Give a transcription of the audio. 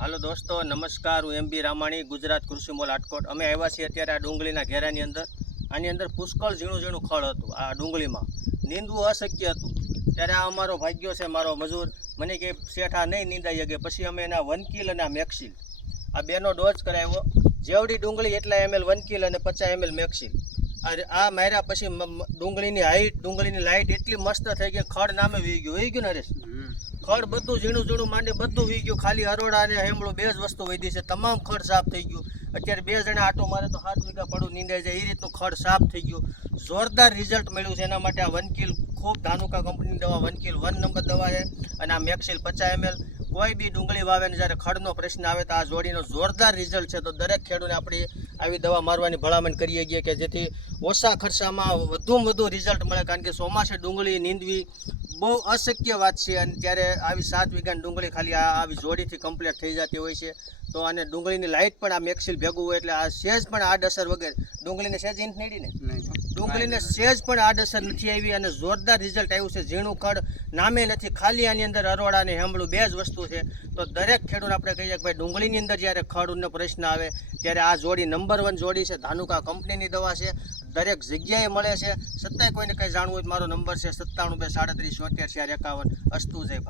હાલો દોસ્તો, નમસ્કાર. હું એમ બી રામાણી, ગુજરાત કૃષિ મોલ આટકોટ અમે આવ્યા છીએ અત્યારે આ ડુંગળીના ઘેરાની અંદર. આની અંદર પુષ્કળ ઝીણું ઝીણું ખળ હતું આ ડુંગળીમાં. નીંદવું અશક્ય હતું. ત્યારે આ અમારો ભાગ્યો છે મારો મજૂર. મને કે, શેઠ, આ નહીં નીંદાઈ શકે. પછી અમે એના વનકીલ અને મેક્સિલ. આ બેનો ડોઝ કરાવ્યો. જેવડી ડુંગળી એટલા એમએલ વનકીલ અને પચાસ એમએલ મેક્સિલ. આ આ માર્યા પછી ડુંગળીની હાઈટ ડુંગળીની લાઇટ એટલી મસ્ત થઈ ગઈ ખડ નામે વી ગયું. વી ગયું ને હરેશ ખડ બધું ઝીણું ઝીણું માંડી બધું વી ગયું. ખાલી હરોડા અને હેમળું બે જ વસ્તુ વધી છે. તમામ ખડ સાફ થઈ ગયું. અત્યારે બે જણા આટો મારે તો સાત વીઘા પડું નીંદાઈ જાય. એ રીતનું ખડ સાફ થઈ ગયું. જોરદાર રિઝલ્ટ મળ્યું છે. એના માટે આ વનકીલ ખૂબ ધાનુકા કંપનીની દવા વનકીલ વન નંબર દવા છે. અને આ મેક્સિલ પચાસ એમએલ કોઈ બી ડુંગળી વાવે ને જ્યારે ખડનો પ્રશ્ન આવે તો આ જોડીનો જોરદાર રિઝલ્ટ છે. તો દરેક ખેડૂતને આપણી આવી દવા મારવાની ભલામણ કરીએ છીએ કે જેથી ઓછા ખર્ચામાં વધુમાં વધુ રિઝલ્ટ મળે. કારણ કે ચોમાસે ડુંગળી, નીંદવી બહુ અશક્ય વાત છે અને ત્યારે આવી સાત વીઘાની ડુંગળી ખાલી આ આવી જોડીથી કમ્પ્લીટ થઈ જતી હોય છે. તો આને ડુંગળીની લાઇટ પણ આ મેક્સિલ ભેગું હોય એટલે આ સેજ પણ આડઅસર વગર ડુંગળીને સેજ ઇંચ નડી ને? ડુંગળીને સેજ પણ આડઅસર નથી આવી અને જોરદાર રિઝલ્ટ આવ્યું છે. ઝીણું ખડ નામે નથી ખાલી આની અંદર અરોડા અને હેમળું બે જ વસ્તુ છે. તો દરેક ખેડૂત આપણે કહીએ કે ભાઈ ડુંગળીની અંદર જ્યારે ખડનો પ્રશ્ન આવે ત્યારે આ જોડી નંબર વન જોડી છે. ધાનુકા કંપનીની દવા છે. દરેક જગ્યાએ મળે છે. સત્તાએ કોઈને કંઈ જાણવું હોય મારો નંબર છે સત્તાણું બે સાડત્રીસ ચોત્યાસી ચાર એકાવન અસ્તુ જય